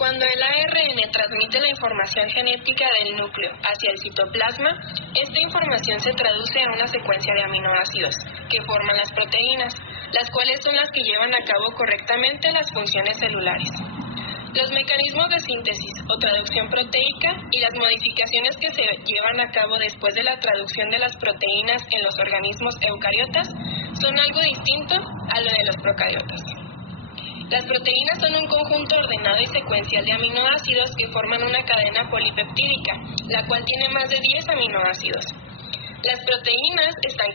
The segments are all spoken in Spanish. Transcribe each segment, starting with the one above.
Cuando el ARN transmite la información genética del núcleo hacia el citoplasma, esta información se traduce a una secuencia de aminoácidos que forman las proteínas, las cuales son las que llevan a cabo correctamente las funciones celulares. Los mecanismos de síntesis o traducción proteica y las modificaciones que se llevan a cabo después de la traducción de las proteínas en los organismos eucariotas son algo distinto a lo de los procariotas. Las proteínas son un conjunto ordenado y secuencial de aminoácidos que forman una cadena polipeptídica, la cual tiene más de 10 aminoácidos. Las proteínas están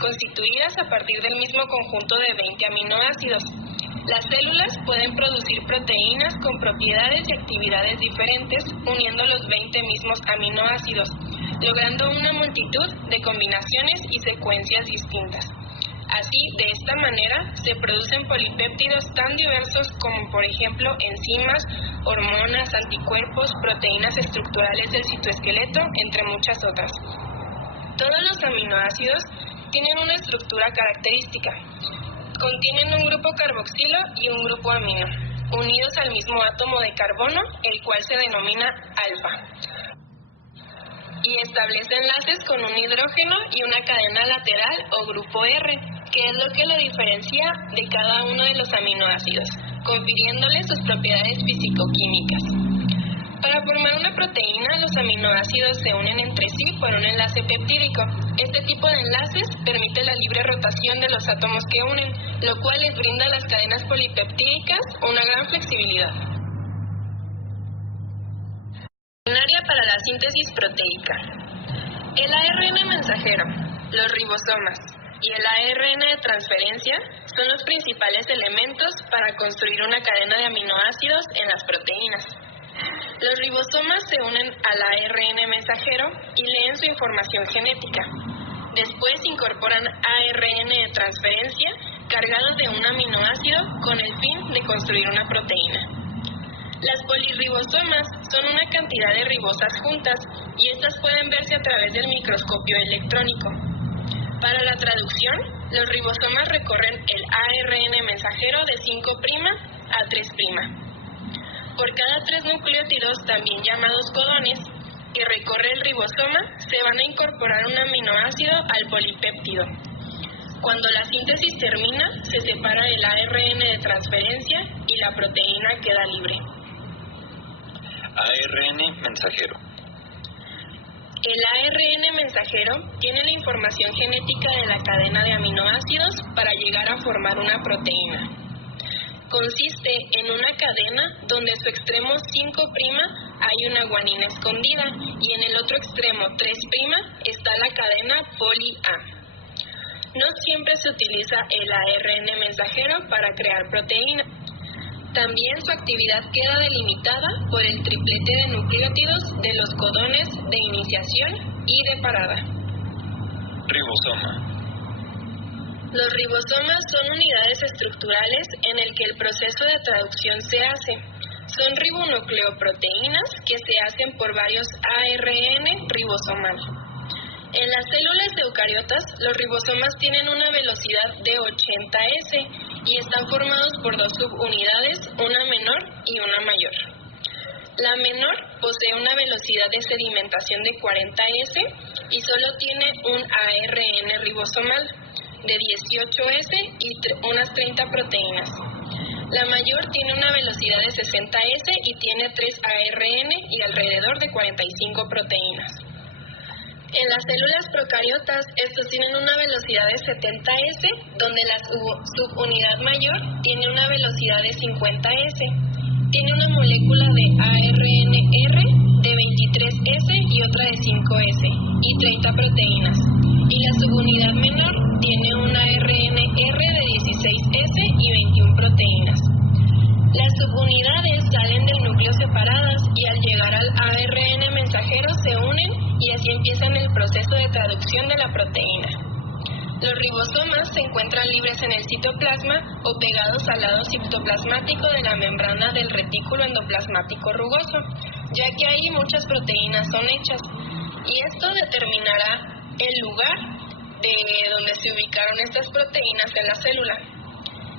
constituidas a partir del mismo conjunto de 20 aminoácidos. Las células pueden producir proteínas con propiedades y actividades diferentes uniendo los 20 mismos aminoácidos, logrando una multitud de combinaciones y secuencias distintas. Así, de esta manera, se producen polipéptidos tan diversos como, por ejemplo, enzimas, hormonas, anticuerpos, proteínas estructurales del citoesqueleto, entre muchas otras. Todos los aminoácidos tienen una estructura característica. Contienen un grupo carboxilo y un grupo amino, unidos al mismo átomo de carbono, el cual se denomina alfa, y establece enlaces con un hidrógeno y una cadena lateral o grupo R, que es lo que lo diferencia de cada uno de los aminoácidos, confiriéndole sus propiedades físico-químicas. Para formar una proteína, los aminoácidos se unen entre sí por un enlace peptídico. Este tipo de enlaces permite la libre rotación de los átomos que unen, lo cual les brinda a las cadenas polipeptídicas una gran flexibilidad. Maquinaria para la síntesis proteica. El ARN mensajero, los ribosomas y el ARN de transferencia son los principales elementos para construir una cadena de aminoácidos en las proteínas. Los ribosomas se unen al ARN mensajero y leen su información genética. Después incorporan ARN de transferencia cargados de un aminoácido con el fin de construir una proteína. Las polirribosomas son una cantidad de ribosas juntas y estas pueden verse a través del microscopio electrónico. Para la traducción, los ribosomas recorren el ARN mensajero de 5' a 3'. Por cada 3 nucleótidos, también llamados codones, que recorre el ribosoma, se van a incorporar un aminoácido al polipéptido. Cuando la síntesis termina, se separa el ARN de transferencia y la proteína queda libre. ARN mensajero. El ARN mensajero tiene la información genética de la cadena de aminoácidos para llegar a formar una proteína. Consiste en una cadena donde su extremo 5' hay una guanina escondida y en el otro extremo 3' está la cadena poli-A. No siempre se utiliza el ARN mensajero para crear proteína. También su actividad queda delimitada por el triplete de nucleótidos de los codones de iniciación y de parada. Ribosoma. Los ribosomas son unidades estructurales en el que el proceso de traducción se hace. Son ribonucleoproteínas que se hacen por varios ARN ribosomal. En las células eucariotas, los ribosomas tienen una velocidad de 80S y están formados por 2 subunidades, una menor y una mayor. La menor posee una velocidad de sedimentación de 40S y solo tiene un ARN ribosomal de 18S y unas 30 proteínas. La mayor tiene una velocidad de 60S y tiene 3 ARN y alrededor de 45 proteínas. En las células procariotas, estos tienen una velocidad de 70S, donde la subunidad mayor tiene una velocidad de 50S. Tiene una molécula de ARNR de 23S y otra de 5S y 30 proteínas. Y la subunidad menor tiene una ARNR de 16S y 21 proteínas. Las subunidades salen del núcleo separadas y al llegar al ARN mensajero se unen y así empiezan el proceso de traducción de la proteína. Los ribosomas se encuentran libres en el citoplasma o pegados al lado citoplasmático de la membrana del retículo endoplasmático rugoso, ya que ahí muchas proteínas son hechas, y esto determinará el lugar de donde se ubicaron estas proteínas en la célula.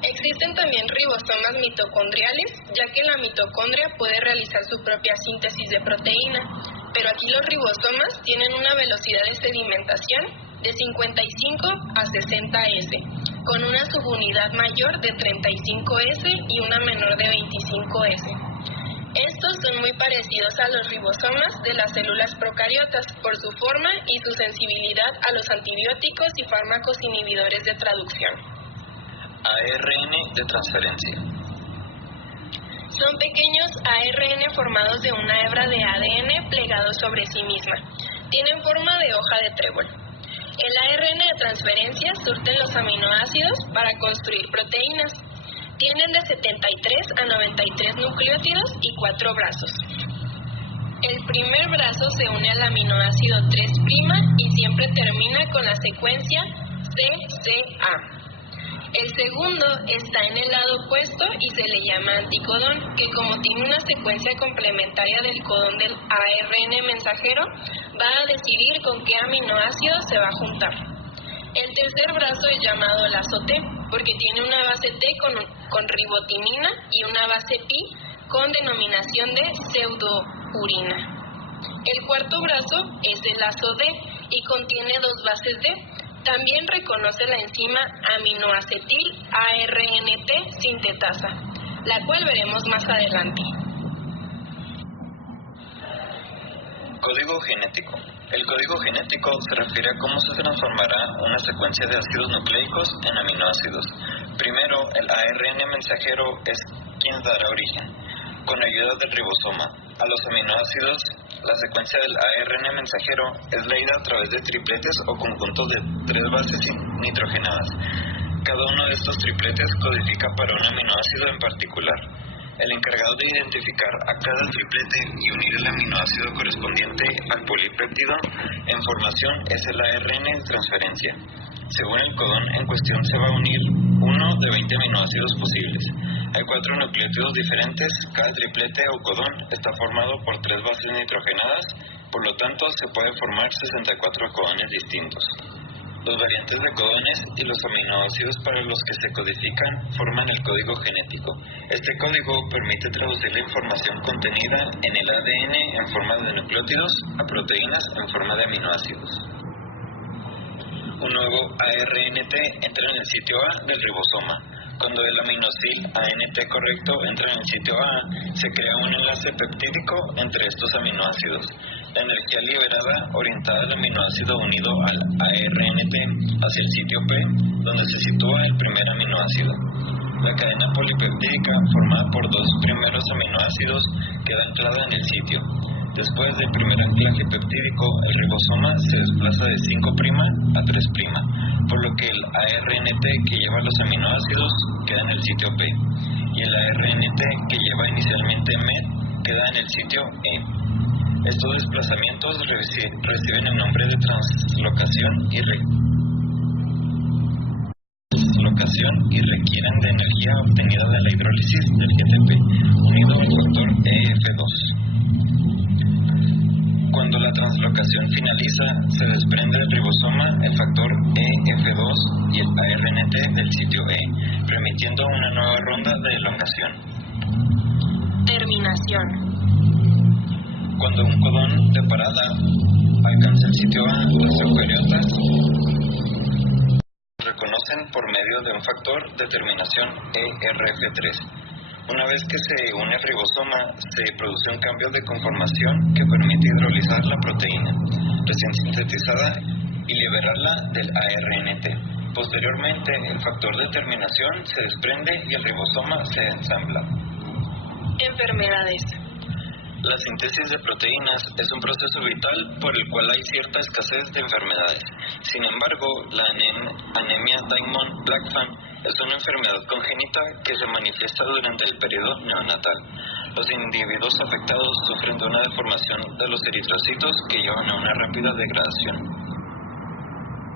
Existen también ribosomas mitocondriales, ya que la mitocondria puede realizar su propia síntesis de proteína, pero aquí los ribosomas tienen una velocidad de sedimentación de 55 a 60 S, con una subunidad mayor de 35 S y una menor de 25 S. Estos son muy parecidos a los ribosomas de las células procariotas por su forma y su sensibilidad a los antibióticos y fármacos inhibidores de traducción. ARN de transferencia. Son pequeños ARN formados de una hebra de ADN plegado sobre sí misma. Tienen forma de hoja de trébol. El ARN de transferencia surten los aminoácidos para construir proteínas. Tienen de 73 a 93 nucleótidos y 4 brazos. El primer brazo se une al aminoácido 3' y siempre termina con la secuencia CCA. El segundo está en el lado opuesto y se le llama anticodón, que como tiene una secuencia complementaria del codón del ARN mensajero, va a decidir con qué aminoácido se va a juntar. El tercer brazo es llamado lazo T, porque tiene una base T con ribotimina y una base pi con denominación de pseudourina. El cuarto brazo es el lazo D y contiene 2 bases D. También reconoce la enzima aminoacetil ARNT sintetasa, la cual veremos más adelante. Código genético. El código genético se refiere a cómo se transformará una secuencia de ácidos nucleicos en aminoácidos. Primero, el ARN mensajero es quien dará origen, con ayuda del ribosoma, a los aminoácidos. La secuencia del ARN mensajero es leída a través de tripletes o conjuntos de 3 bases nitrogenadas. Cada uno de estos tripletes codifica para un aminoácido en particular. El encargado de identificar a cada triplete y unir el aminoácido correspondiente al polipéptido en formación es el ARN de transferencia. Según el codón en cuestión se va a unir uno de 20 aminoácidos posibles. Hay 4 nucleótidos diferentes, cada triplete o codón está formado por 3 bases nitrogenadas, por lo tanto se puede formar 64 codones distintos. Los variantes de codones y los aminoácidos para los que se codifican forman el código genético. Este código permite traducir la información contenida en el ADN en forma de nucleótidos a proteínas en forma de aminoácidos. Un nuevo ARNT entra en el sitio A del ribosoma. Cuando el aminosil ANT correcto entra en el sitio A, se crea un enlace peptídico entre estos aminoácidos. La energía liberada orientada al aminoácido unido al ARNT hacia el sitio P, donde se sitúa el primer aminoácido. La cadena polipeptídica formada por 2 primeros aminoácidos queda anclada en el sitio. Después del primer anclaje peptídico, el ribosoma se desplaza de 5' a 3', por lo que el ARNT que lleva los aminoácidos queda en el sitio P, y el ARNT que lleva inicialmente MET queda en el sitio E. Estos desplazamientos reciben el nombre de translocación y requieren de energía obtenida de la hidrólisis del GTP, unido al factor EF2. Cuando la translocación finaliza, se desprende del ribosoma el factor EF2 y el ARNT del sitio E, permitiendo una nueva ronda de elongación. Terminación. Cuando un codón de parada alcanza el sitio A, las eucariotas reconocen por medio de un factor de terminación ERF3. Una vez que se une el ribosoma, se produce un cambio de conformación que permite hidrolizar la proteína recién sintetizada y liberarla del ARNT. Posteriormente, el factor de terminación se desprende y el ribosoma se ensambla. Enfermedades. La síntesis de proteínas es un proceso vital por el cual hay cierta escasez de enfermedades. Sin embargo, la anemia Diamond-Blackfan es una enfermedad congénita que se manifiesta durante el periodo neonatal. Los individuos afectados sufren de una deformación de los eritrocitos que llevan a una rápida degradación.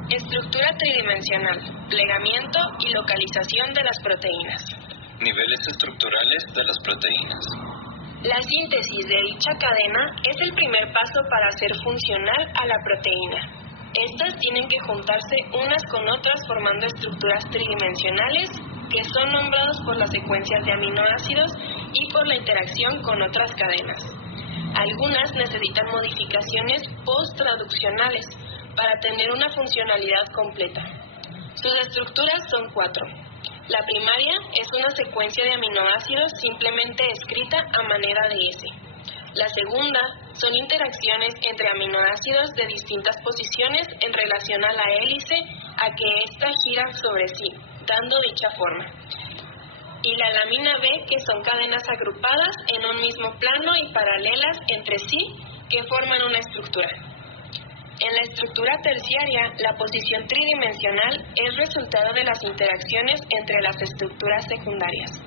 Estructura tridimensional, plegamiento y localización de las proteínas. Niveles estructurales de las proteínas. La síntesis de dicha cadena es el primer paso para hacer funcional a la proteína. Estas tienen que juntarse unas con otras formando estructuras tridimensionales que son nombrados por las secuencias de aminoácidos y por la interacción con otras cadenas. Algunas necesitan modificaciones post-traduccionales para tener una funcionalidad completa. Sus estructuras son 4. La primaria es una secuencia de aminoácidos simplemente escrita a manera de S. La segunda son interacciones entre aminoácidos de distintas posiciones en relación a la hélice a que ésta gira sobre sí, dando dicha forma. Y la lámina B, que son cadenas agrupadas en un mismo plano y paralelas entre sí, que forman una estructura. En la estructura terciaria, la posición tridimensional es resultado de las interacciones entre las estructuras secundarias.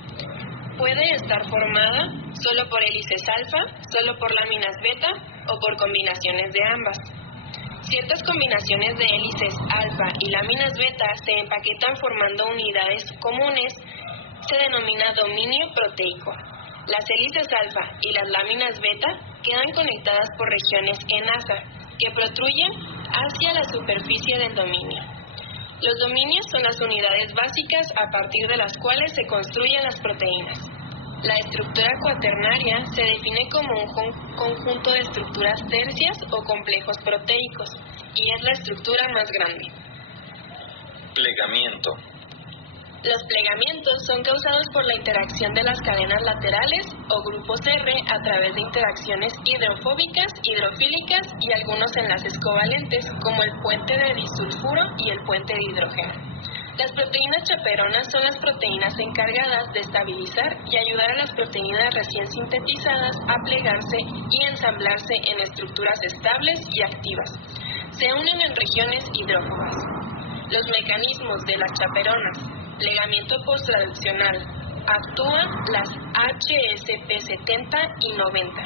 Puede estar formada solo por hélices alfa, solo por láminas beta o por combinaciones de ambas. Ciertas combinaciones de hélices alfa y láminas beta se empaquetan formando unidades comunes, se denomina dominio proteico. Las hélices alfa y las láminas beta quedan conectadas por regiones en asa, que protruyen hacia la superficie del dominio. Los dominios son las unidades básicas a partir de las cuales se construyen las proteínas. La estructura cuaternaria se define como un conjunto de estructuras tercias o complejos proteicos, y es la estructura más grande. Plegamiento. Los plegamientos son causados por la interacción de las cadenas laterales o grupos R a través de interacciones hidrofóbicas, hidrofílicas y algunos enlaces covalentes, como el puente de disulfuro y el puente de hidrógeno. Las proteínas chaperonas son las proteínas encargadas de estabilizar y ayudar a las proteínas recién sintetizadas a plegarse y ensamblarse en estructuras estables y activas. Se unen en regiones hidrófobas. Los mecanismos de las chaperonas, plegamiento posttraduccional, actúan las HSP70 y 90.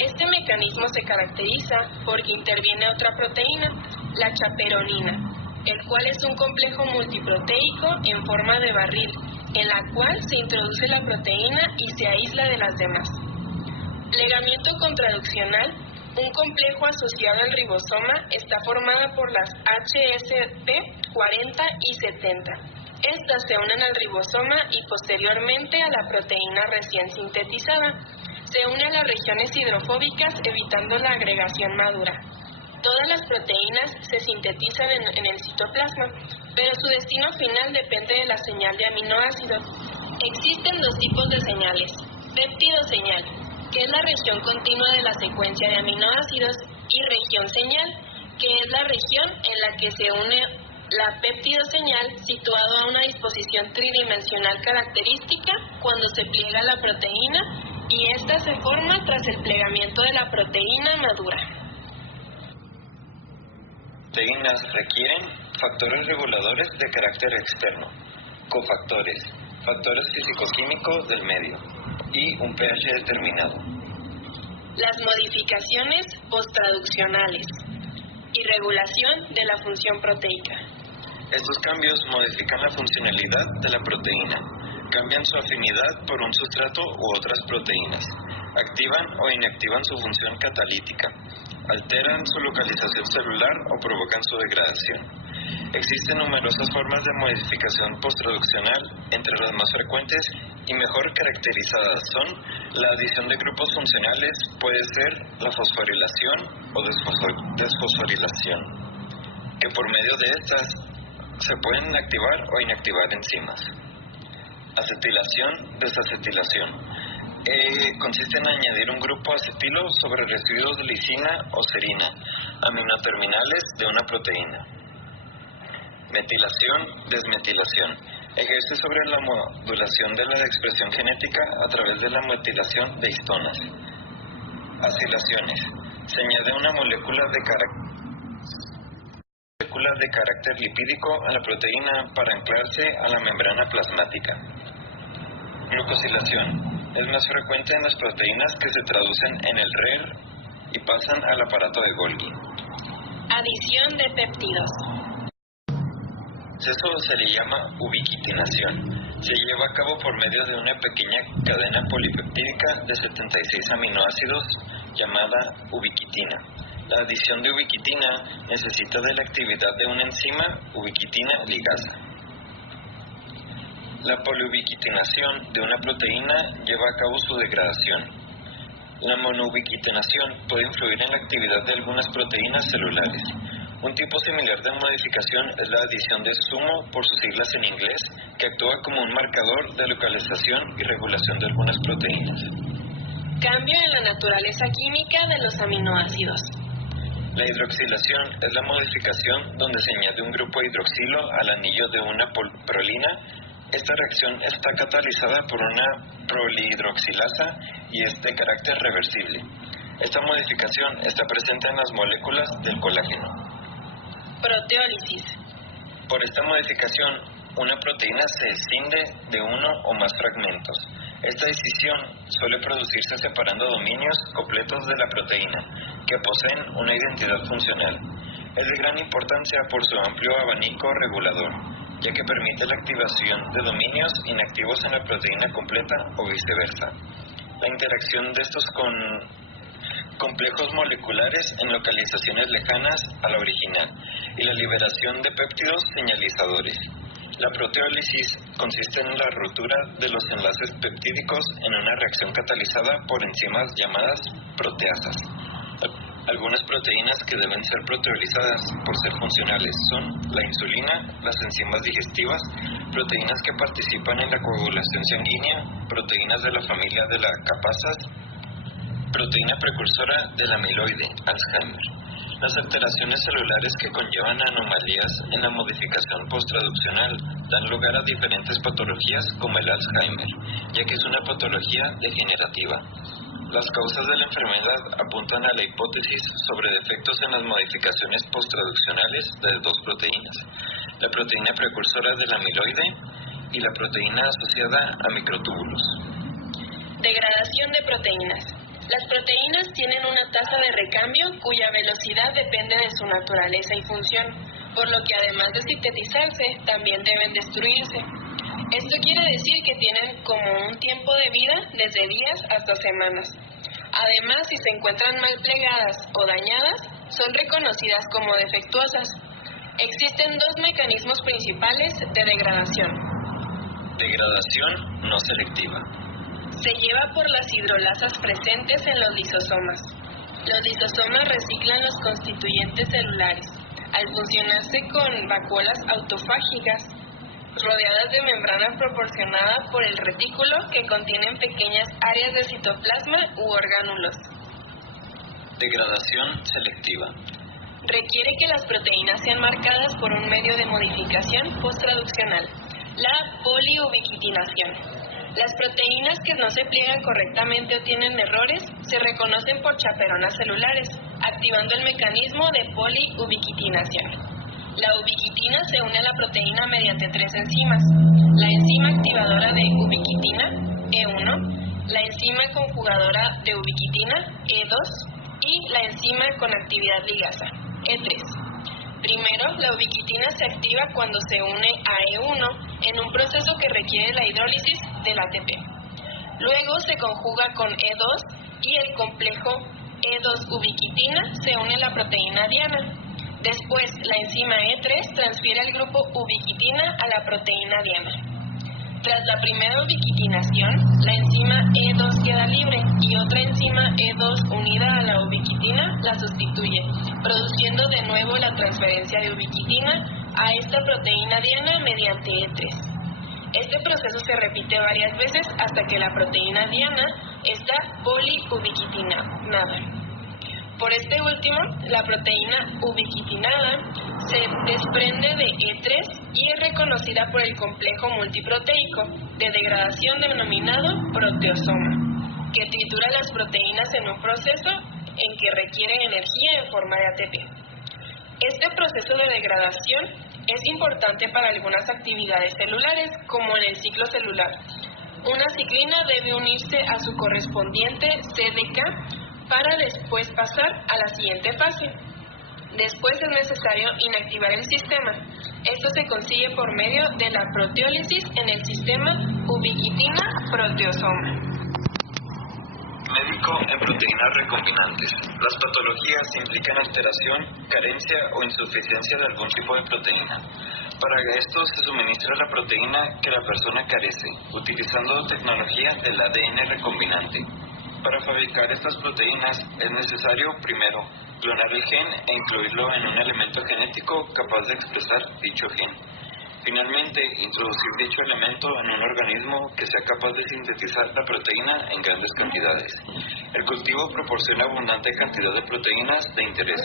Este mecanismo se caracteriza porque interviene otra proteína, la chaperonina, el cual es un complejo multiproteico en forma de barril, en la cual se introduce la proteína y se aísla de las demás. Plegamiento contraduccional, un complejo asociado al ribosoma, está formada por las HSP40 y 70. Estas se unen al ribosoma y posteriormente a la proteína recién sintetizada. Se une a las regiones hidrofóbicas evitando la agregación madura. Todas las proteínas se sintetizan en el citoplasma, pero su destino final depende de la señal de aminoácidos. Existen 2 tipos de señales: péptido señal, que es la región continua de la secuencia de aminoácidos, y región señal, que es la región en la que se une la péptido señal situado a una disposición tridimensional característica cuando se pliega la proteína, y ésta se forma tras el plegamiento de la proteína madura. Proteínas requieren factores reguladores de carácter externo, cofactores, factores físico-químicos del medio y un pH determinado. Las modificaciones posttraduccionales y regulación de la función proteica. Estos cambios modifican la funcionalidad de la proteína, cambian su afinidad por un sustrato u otras proteínas, activan o inactivan su función catalítica, alteran su localización celular o provocan su degradación. Existen numerosas formas de modificación posttraduccional, entre las más frecuentes y mejor caracterizadas son la adición de grupos funcionales, puede ser la fosforilación o desfosforilación, que por medio de estas se pueden activar o inactivar enzimas. Acetilación, desacetilación. Consiste en añadir un grupo acetilo sobre residuos de lisina o serina, aminoterminales de una proteína. Metilación, desmetilación. Ejerce sobre la modulación de la expresión genética a través de la metilación de histonas. Acilaciones. Se añade una molécula de carácter lipídico a la proteína para anclarse a la membrana plasmática. Glucosilación. Es más frecuente en las proteínas que se traducen en el RER y pasan al aparato de Golgi. Adición de péptidos. Eso se le llama ubiquitinación. Se lleva a cabo por medio de una pequeña cadena polipeptídica de 76 aminoácidos llamada ubiquitina. La adición de ubiquitina necesita de la actividad de una enzima ubiquitina ligasa. La poliubiquitinación de una proteína lleva a cabo su degradación. La monoubiquitinación puede influir en la actividad de algunas proteínas celulares. Un tipo similar de modificación es la adición de sumo, por sus siglas en inglés, que actúa como un marcador de localización y regulación de algunas proteínas. Cambio en la naturaleza química de los aminoácidos. La hidroxilación es la modificación donde se añade un grupo hidroxilo al anillo de una prolina. Esta reacción está catalizada por una prolihidroxilasa y es de carácter reversible. Esta modificación está presente en las moléculas del colágeno. Proteólisis. Por esta modificación, una proteína se escinde de uno o más fragmentos. Esta escisión suele producirse separando dominios completos de la proteína, que poseen una identidad funcional. Es de gran importancia por su amplio abanico regulador, ya que permite la activación de dominios inactivos en la proteína completa o viceversa. La interacción de estos con complejos moleculares en localizaciones lejanas a la original y la liberación de péptidos señalizadores. La proteólisis consiste en la ruptura de los enlaces peptídicos en una reacción catalizada por enzimas llamadas proteasas. Algunas proteínas que deben ser proteolizadas por ser funcionales son la insulina, las enzimas digestivas, proteínas que participan en la coagulación sanguínea, proteínas de la familia de la capasas, proteína precursora del amiloide, Alzheimer. Las alteraciones celulares que conllevan anomalías en la modificación posttraduccional dan lugar a diferentes patologías como el Alzheimer, ya que es una patología degenerativa. Las causas de la enfermedad apuntan a la hipótesis sobre defectos en las modificaciones posttraduccionales de dos proteínas, la proteína precursora del amiloide y la proteína asociada a microtúbulos. Degradación de proteínas. Las proteínas tienen una tasa de recambio cuya velocidad depende de su naturaleza y función, por lo que además de sintetizarse, también deben destruirse. Esto quiere decir que tienen como un tiempo de vida desde días hasta semanas. Además, si se encuentran mal plegadas o dañadas, son reconocidas como defectuosas. Existen dos mecanismos principales de degradación. Degradación no selectiva. Se lleva por las hidrolasas presentes en los lisosomas. Los lisosomas reciclan los constituyentes celulares. Al funcionarse con vacuolas autofágicas, rodeadas de membranas proporcionadas por el retículo que contienen pequeñas áreas de citoplasma u orgánulos. Degradación selectiva. Requiere que las proteínas sean marcadas por un medio de modificación posttraduccional, la poliubiquitinación. Las proteínas que no se pliegan correctamente o tienen errores se reconocen por chaperonas celulares, activando el mecanismo de poliubiquitinación. La ubiquitina se une a la proteína mediante tres enzimas: la enzima activadora de ubiquitina, E1, la enzima conjugadora de ubiquitina, E2, y la enzima con actividad ligasa, E3. Primero, la ubiquitina se activa cuando se une a E1 en un proceso que requiere la hidrólisis del ATP. Luego se conjuga con E2 y el complejo E2-ubiquitina se une a la proteína diana. Después, la enzima E3 transfiere el grupo ubiquitina a la proteína diana. Tras la primera ubiquitinación, la enzima E2 queda libre y otra enzima E2 unida a la ubiquitina la sustituye, produciendo de nuevo la transferencia de ubiquitina a esta proteína diana mediante E3. Este proceso se repite varias veces hasta que la proteína diana está poliubiquitinada. Por este último, la proteína ubiquitinada se desprende de E3 y es reconocida por el complejo multiproteico de degradación denominado proteosoma, que tritura las proteínas en un proceso en que requiere energía en forma de ATP. Este proceso de degradación es importante para algunas actividades celulares, como en el ciclo celular. Una ciclina debe unirse a su correspondiente CDK para después pasar a la siguiente fase. Después es necesario inactivar el sistema. Esto se consigue por medio de la proteólisis en el sistema ubiquitina-proteosoma. Médico en proteínas recombinantes. Las patologías implican alteración, carencia o insuficiencia de algún tipo de proteína. Para esto se suministra la proteína que la persona carece, utilizando tecnología del ADN recombinante. Para fabricar estas proteínas es necesario, primero, clonar el gen e incluirlo en un elemento genético capaz de expresar dicho gen. Finalmente, introducir dicho elemento en un organismo que sea capaz de sintetizar la proteína en grandes cantidades. El cultivo proporciona abundante cantidad de proteínas de interés,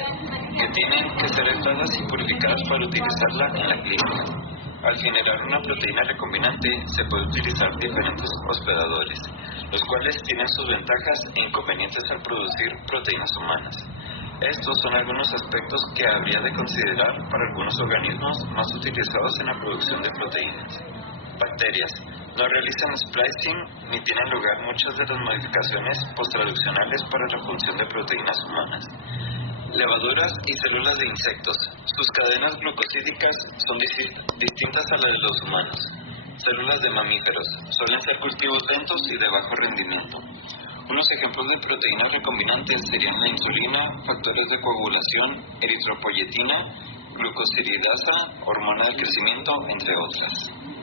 que tienen que ser aisladas y purificadas para utilizarla en la clínica. Al generar una proteína recombinante, se puede utilizar diferentes hospedadores, los cuales tienen sus ventajas e inconvenientes al producir proteínas humanas. Estos son algunos aspectos que habría de considerar para algunos organismos más utilizados en la producción de proteínas. Bacterias. No realizan splicing ni tienen lugar muchas de las modificaciones posttraduccionales para la función de proteínas humanas. Levaduras y células de insectos. Sus cadenas glucosídicas son distintas a las de los humanos. Células de mamíferos. Suelen ser cultivos lentos y de bajo rendimiento. Unos ejemplos de proteínas recombinantes serían la insulina, factores de coagulación, eritropoyetina, glucosiridasa, hormona del crecimiento, entre otras.